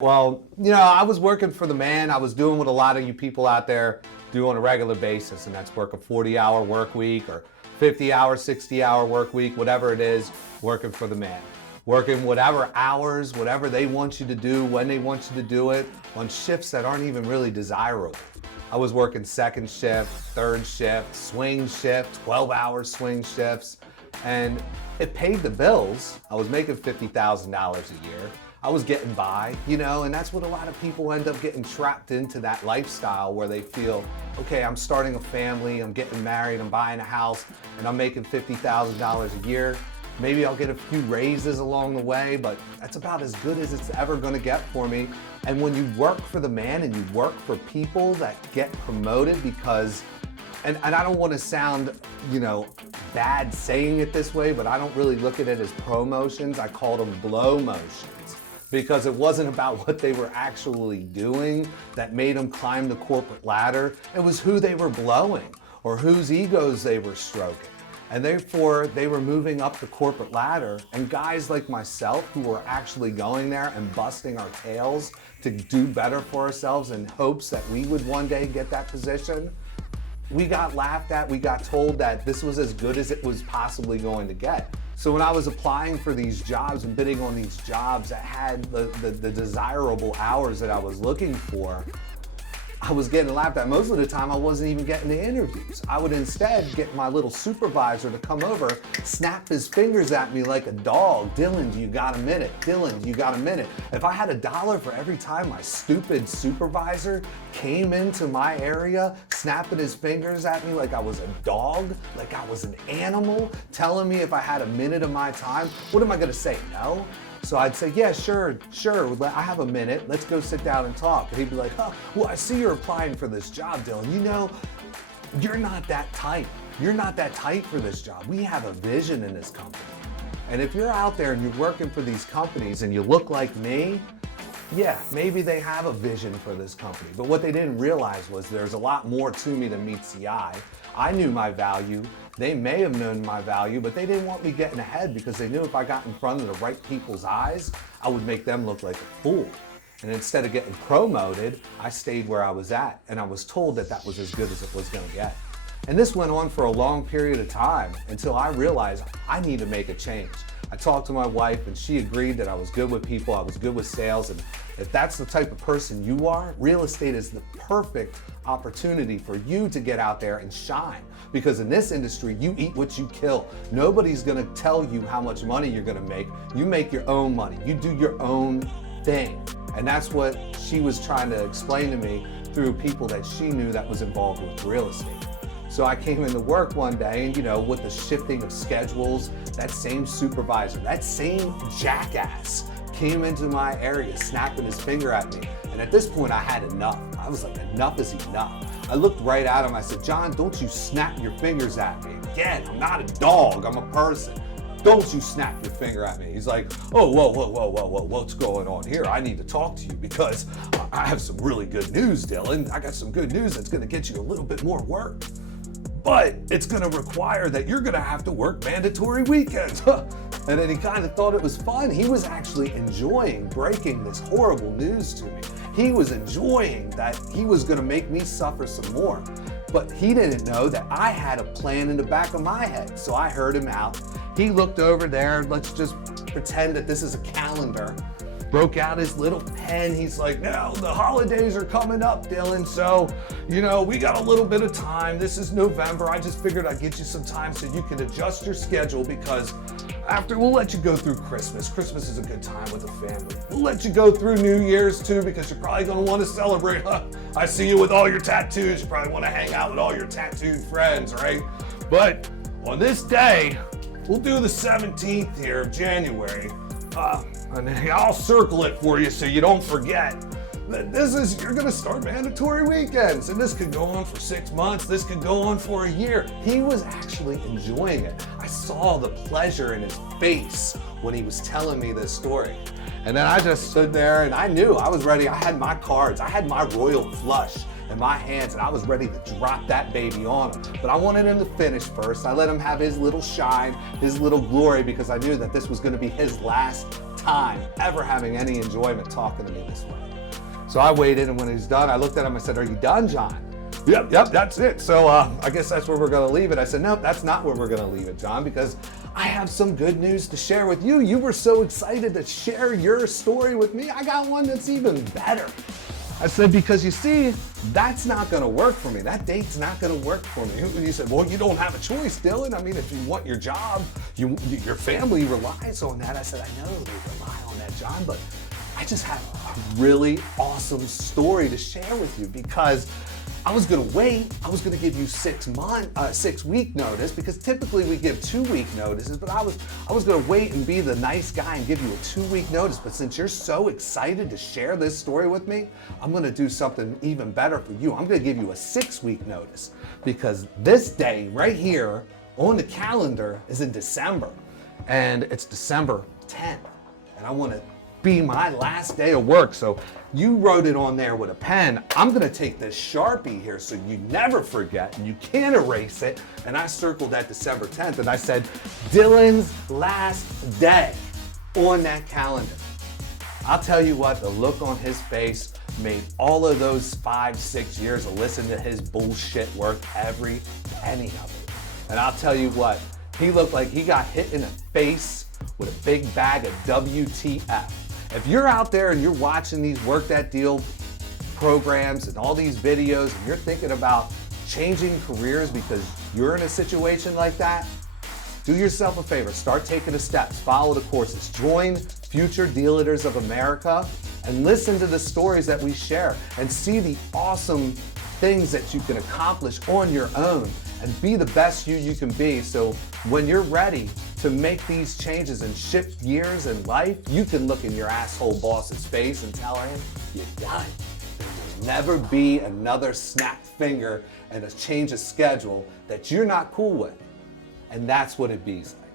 Well, I was working for the man. I was doing what a lot of you people out there do on a regular basis, and that's work a 40-hour work week or 50-hour, 60-hour work week, whatever it is, working for the man. Working whatever hours, whatever they want you to do, when they want you to do it, on shifts that aren't even really desirable. I was working second shift, third shift, swing shift, 12-hour swing shifts, and it paid the bills. I was making $50,000 a year. I was getting by, and that's what a lot of people end up getting trapped into, that lifestyle where they feel, okay, I'm starting a family, I'm getting married, I'm buying a house, and I'm making $50,000 a year. Maybe I'll get a few raises along the way, but that's about as good as it's ever gonna get for me. And when you work for the man and you work for people that get promoted because, and I don't wanna sound, bad saying it this way, but I don't really look at it as promotions. I call them blow motions, because it wasn't about what they were actually doing that made them climb the corporate ladder. It was who they were blowing or whose egos they were stroking. And therefore, they were moving up the corporate ladder. And guys like myself who were actually going there and busting our tails to do better for ourselves in hopes that we would one day get that position, we got laughed at. We got told that this was as good as it was possibly going to get. So when I was applying for these jobs and bidding on these jobs that had the desirable hours that I was looking for, I was getting laughed at. Most of the time, I wasn't even getting the interviews. I would instead get my little supervisor to come over, snap his fingers at me like a dog. Dylan, do you got a minute? Dylan, do you got a minute? If I had $1 for every time my stupid supervisor came into my area, snapping his fingers at me like I was a dog, like I was an animal, telling me if I had a minute of my time, what am I gonna say, no? So I'd say, yeah, sure, I have a minute, let's go sit down and talk. And he'd be like, oh, well, I see you're applying for this job, Dylan. You're not that type. You're not that type for this job. We have a vision in this company. And if you're out there and you're working for these companies and you look like me, yeah, maybe they have a vision for this company. But what they didn't realize was there's a lot more to me than meets the eye. I knew my value. They may have known my value, but they didn't want me getting ahead because they knew if I got in front of the right people's eyes, I would make them look like a fool. And instead of getting promoted, I stayed where I was at, and I was told that that was as good as it was gonna get. And this went on for a long period of time until I realized I need to make a change. I talked to my wife and she agreed that I was good with people, I was good with sales, and if that's the type of person you are, real estate is the perfect opportunity for you to get out there and shine. Because in this industry, you eat what you kill. Nobody's gonna tell you how much money you're gonna make. You make your own money. You do your own thing. And that's what she was trying to explain to me through people that she knew that was involved with real estate. So I came into work one day and with the shifting of schedules, that same supervisor, that same jackass came into my area snapping his finger at me. And at this point I had enough. I was like, enough is enough. I looked right at him, I said, John, don't you snap your fingers at me. Again, I'm not a dog, I'm a person. Don't you snap your finger at me. He's like, oh, whoa, what's going on here? I need to talk to you because I have some really good news, Dylan. I got some good news that's gonna get you a little bit more work. But it's gonna require that you're gonna have to work mandatory weekends. And then he kind of thought it was fun. He was actually enjoying breaking this horrible news to me. He was enjoying that he was gonna make me suffer some more. But he didn't know that I had a plan in the back of my head. So I heard him out. He looked over there, let's just pretend that this is a calendar. Broke out his little pen. He's like, now the holidays are coming up, Dylan. So, we got a little bit of time. This is November. I just figured I'd get you some time so you can adjust your schedule because we'll let you go through Christmas. Christmas is a good time with the family. We'll let you go through New Year's too because you're probably gonna want to celebrate. I see you with all your tattoos. You probably want to hang out with all your tattooed friends, right? But on this day, we'll do the 17th here of January. And I'll circle it for you so you don't forget. You're gonna start mandatory weekends, and this could go on for 6 months, this could go on for a year. He was actually enjoying it. I saw the pleasure in his face when he was telling me this story. And then I just stood there and I knew I was ready. I had my cards, I had my royal flush in my hands and I was ready to drop that baby on him. But I wanted him to finish first. I let him have his little shine, his little glory, because I knew that this was gonna be his last time ever having any enjoyment talking to me this way. So I waited, and when he's done, I looked at him, I said, "Are you done, John?" Yep, that's it. So I guess that's where we're gonna leave it. I said, "Nope, that's not where we're gonna leave it, John, because I have some good news to share with you. You were so excited to share your story with me. I got one that's even better." I said, "Because you see, that's not gonna work for me. That date's not gonna work for me." And he said, "Well, you don't have a choice, Dylan. I mean, if you want your job, your family relies on that." I said, "I know they rely on that, John, but I just have a really awesome story to share with you, because I was gonna wait. I was gonna give you 6-week notice, because typically we give 2-week notices, but I was gonna wait and be the nice guy and give you a 2-week notice. But since you're so excited to share this story with me, I'm gonna do something even better for you. I'm gonna give you a 6-week notice, because this day right here on the calendar is in December, and it's December 10th, and I wanna be my last day of work. So you wrote it on there with a pen. I'm gonna take this Sharpie here so you never forget and you can't erase it. And I circled that December 10th, and I said, Dylan's last day on that calendar. I'll tell you what, the look on his face made all of those 5-6 years of listening to his bullshit worth every penny of it. And I'll tell you what, he looked like he got hit in the face with a big bag of WTF. If you're out there and you're watching these Work That Deal programs and all these videos, and you're thinking about changing careers because you're in a situation like that, do yourself a favor, start taking the steps, follow the courses, join Future Deal Leaders of America, and listen to the stories that we share and see the awesome things that you can accomplish on your own and be the best you can be. So when you're ready to make these changes and shift gears in life, you can look in your asshole boss's face and tell him you're done. There will never be another snapped finger and a change of schedule that you're not cool with. And that's what it be like.